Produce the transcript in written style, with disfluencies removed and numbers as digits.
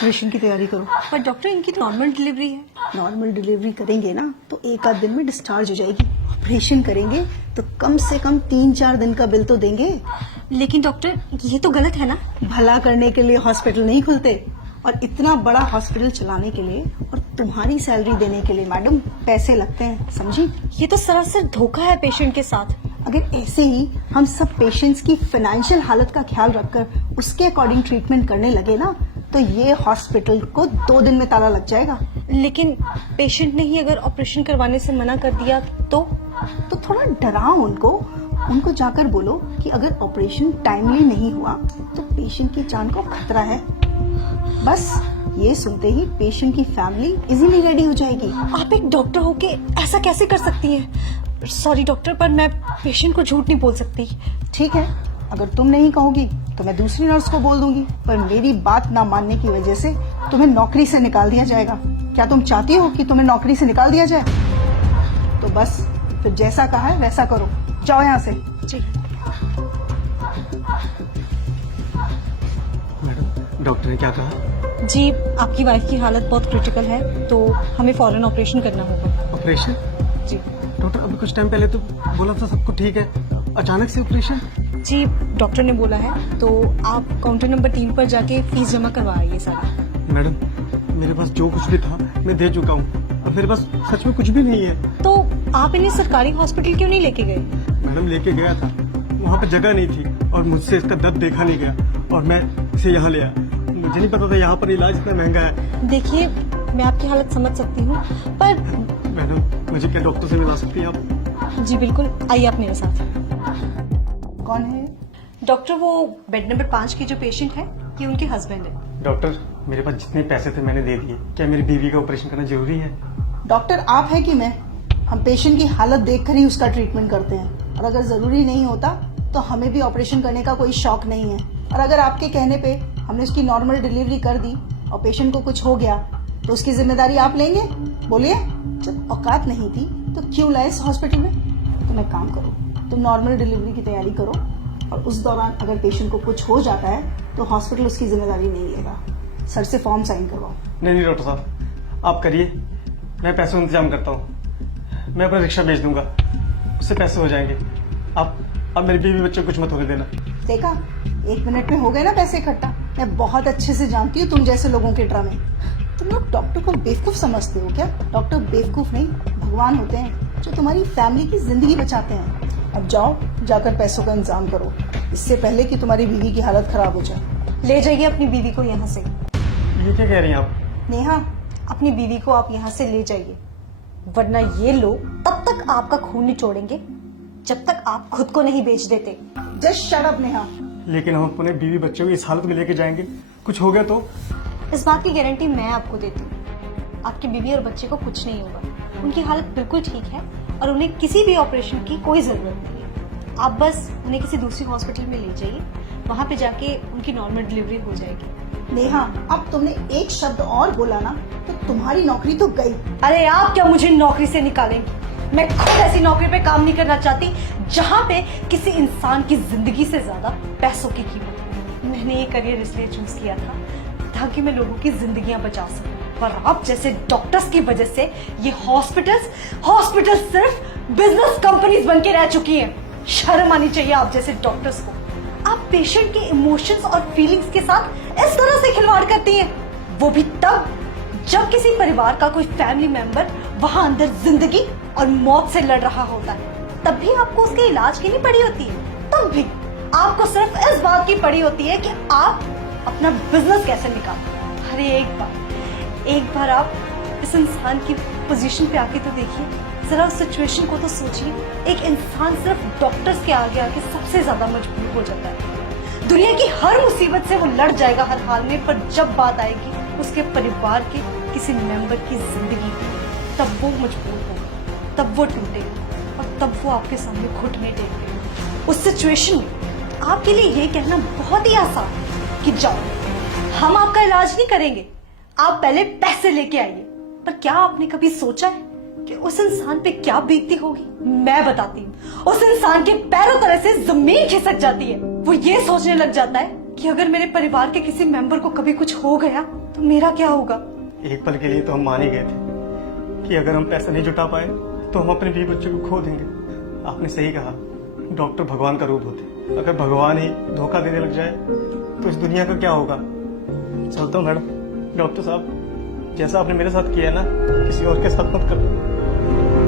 Operation की तैयारी करो। पर डॉक्टर इनकी नॉर्मल डिलीवरी है। नॉर्मल डिलीवरी करेंगे ना तो एक आध दिन में डिस्चार्ज हो जाएगी। ऑपरेशन करेंगे तो कम से कम 3-4 दिन का बिल तो देंगे। लेकिन डॉक्टर ये तो गलत है ना। भला करने के लिए हॉस्पिटल नहीं खुलते, और इतना बड़ा हॉस्पिटल चलाने के लिए और तुम्हारी सैलरी देने के लिए मैडम पैसे लगते हैं, समझी? ये तो सरासर धोखा है पेशेंट के साथ। अगर ऐसे ही हम सब पेशेंट्स की फाइनेंशियल हालत का ख्याल रखकर उसके अकॉर्डिंग ट्रीटमेंट करने लगे ना तो ये हॉस्पिटल को 2 दिन में ताला लग जाएगा। लेकिन पेशेंट ने ही अगर ऑपरेशन करवाने से मना कर दिया तो थोड़ा डराओ उनको जाकर बोलो कि अगर ऑपरेशन टाइमली नहीं हुआ तो पेशेंट की जान को खतरा है। बस ये सुनते ही पेशेंट की फैमिली इजीली रेडी हो जाएगी। आप एक डॉक्टर होके ऐसा कैसे कर सकती हैं? सॉरी डॉक्टर, पर मैं पेशेंट को झूठ नहीं बोल सकती। ठीक है, अगर तुम नहीं कहोगी तो मैं दूसरी नर्स को बोल दूंगी, पर मेरी बात ना मानने की वजह से तुम्हें नौकरी से निकाल दिया जाएगा। क्या तुम चाहती हो कि तुम्हें नौकरी से निकाल दिया जाए? तो बस फिर जैसा कहा है वैसा करो, जाओ यहाँ से। जी मैडम, डॉक्टर ने क्या कहा? जी, आपकी वाइफ की हालत बहुत क्रिटिकल है तो हमें फौरन ऑपरेशन करना होगा। ऑपरेशन? जी डॉक्टर, अभी कुछ टाइम पहले तो बोला था सबको ठीक है, अचानक से ऑपरेशन? जी, डॉक्टर ने बोला है तो आप काउंटर नंबर 3 पर जाके फीस जमा करवा आइए सारी। मैडम, मेरे पास जो कुछ भी था मैं दे चुका हूँ, अब मेरे पास सच में कुछ भी नहीं है। तो आप इन्हें सरकारी हॉस्पिटल क्यों नहीं लेके गए? मैडम, लेके गया था, वहाँ पे जगह नहीं थी और मुझसे इसका दर्द देखा नहीं गया और मैं इसे यहाँ ले आया। मुझे नहीं पता था यहाँ पर इलाज इतना महंगा है। देखिए, मैं आपकी हालत समझ सकती हूँ, पर मैडम, मुझे क्या डॉक्टर से मिला सकती हैं आप? जी बिल्कुल, आइए आप मेरे साथ। कौन है? डॉक्टर, वो बेड नंबर 5 की जो पेशेंट है ये उनके हस्बैंड है। डॉक्टर, मेरे पास जितने पैसे थे मैंने दे दिए, क्या मेरी बीवी का ऑपरेशन करना जरूरी है? डॉक्टर आप है कि मैं? हम पेशेंट की हालत देखकर ही उसका ट्रीटमेंट करते हैं, और अगर जरूरी नहीं होता तो हमें भी ऑपरेशन करने का कोई शौक नहीं है। और अगर आपके कहने पे हमने उसकी नॉर्मल डिलीवरी कर दी और पेशेंट को कुछ हो गया तो उसकी जिम्मेदारी आप लेंगे? बोलिए। जब औकात नहीं थी तो क्यों लाए इस हॉस्पिटल में? तुम एक काम करो, तुम नॉर्मल डिलीवरी की तैयारी करो, और उस दौरान अगर पेशेंट को कुछ हो जाता है तो हॉस्पिटल उसकी जिम्मेदारी नहीं लेगा। सर से फॉर्म साइन करवाओ। नहीं डॉक्टर साहब, आप करिए, मैं पैसों का इंतजाम करता हूँ। मैं अपना रिक्शा भेज दूंगा, उससे पैसे हो जाएंगे। आप मेरी बीवी बच्चे को कुछ मत होने देना। देखा, 1 मिनट में हो गए ना पैसे इकट्ठा। मैं बहुत अच्छे से जानती हूँ तुम जैसे लोगों के ड्रामे। तुम लोग डॉक्टर को बेवकूफ समझते हो क्या? डॉक्टर बेवकूफ नहीं, भगवान होते हैं जो तुम्हारी फैमिली की जिंदगी बचाते हैं। अब जाओ, जाकर पैसों का इंतजाम करो, इससे पहले कि तुम्हारी बीवी की हालत खराब हो जाए। ले जाइए अपनी बीवी को यहाँ से। ये क्या कह रही हैं आप? नेहा, अपनी बीवी को आप यहाँ से ले जाइए, वरना ये लोग तब तक आपका खून निचोड़ेंगे जब तक आप खुद को नहीं बेच देते। Just shut up Neha. लेकिन हम अपने बीवी बच्चों को इस हालत में लेके जाएंगे, कुछ हो गया तो? इस बात की गारंटी मैं आपको देती हूँ। आपकी बीवी और बच्चे को कुछ नहीं होगा, उनकी हालत बिल्कुल ठीक है और उन्हें किसी भी ऑपरेशन की कोई जरूरत नहीं है। आप बस उन्हें किसी दूसरी हॉस्पिटल में ले जाइए, वहाँ पे जाके उनकी नॉर्मल डिलीवरी हो जाएगी। नेहा, अब तुमने एक शब्द और बोला ना तो तुम्हारी नौकरी तो गई। अरे आप क्या मुझे नौकरी से निकालेंगे? मैं खुद ऐसी नौकरी पे काम नहीं करना चाहती जहाँ पे किसी इंसान की जिंदगी से ज्यादा पैसों की कीमत है। मैंने ये करियर इसलिए चूज किया था ताकि मैं लोगों की जिंदगियां बचा सकूं, पर आप जैसे डॉक्टर्स की वजह से ये हॉस्पिटल्स सिर्फ बिजनेस कंपनीज बन के रह चुकी हैं। शर्म आनी चाहिए आप जैसे डॉक्टर्स को। आप पेशेंट के इमोशंस और फीलिंग्स के साथ इस तरह से खिलवाड़ करती हैं, वो भी तब जब किसी परिवार का कोई फैमिली मेंबर वहां अंदर जिंदगी और मौत से लड़ रहा होता है। तब भी आपको उसके इलाज की नहीं पड़ी होती है, तब भी आपको सिर्फ इस बात की पड़ी होती है कि आप अपना बिजनेस कैसे निकालें। अरे एक बार आप इस इंसान की पोजीशन पे आके तो देखिए, जरा उस सिचुएशन को तो सोचिए। एक इंसान सिर्फ डॉक्टर्स के आगे आके सबसे ज्यादा मजबूर हो जाता है। दुनिया की हर मुसीबत से वो लड़ जाएगा हर हाल में, पर जब बात आएगी उसके परिवार के किसी मेंबर की जिंदगी की, तब वो मजबूर होगा, तब वो टूटेगा और तब वो आपके सामने घुटने टेकेगा। उस सिचुएशन में आपके लिए ये कहना बहुत ही आसान है कि जाओ, हम आपका इलाज नहीं करेंगे, आप पहले पैसे लेके आइए। पर क्या आपने कभी सोचा है कि उस इंसान पे क्या बीतती होगी? मैं बताती हूँ। उस इंसान के पैरों तले से जमीन खिसक जाती है। वो ये सोचने लग जाता है कि अगर मेरे परिवार के किसी मेंबर को कभी कुछ हो गया तो तो मेरा क्या होगा? एक पल के लिए तो हम मान ही गए थे कि अगर हम पैसा नहीं जुटा पाए तो हम अपने बीवी बच्चों को खो देंगे। आपने सही कहा, डॉक्टर भगवान का रूप होते। अगर भगवान ही धोखा देने लग जाए तो इस दुनिया का क्या होगा। चलता हूँ मैडम। डॉक्टर साहब, जैसा आपने मेरे साथ किया है ना, किसी और के साथ मत करो।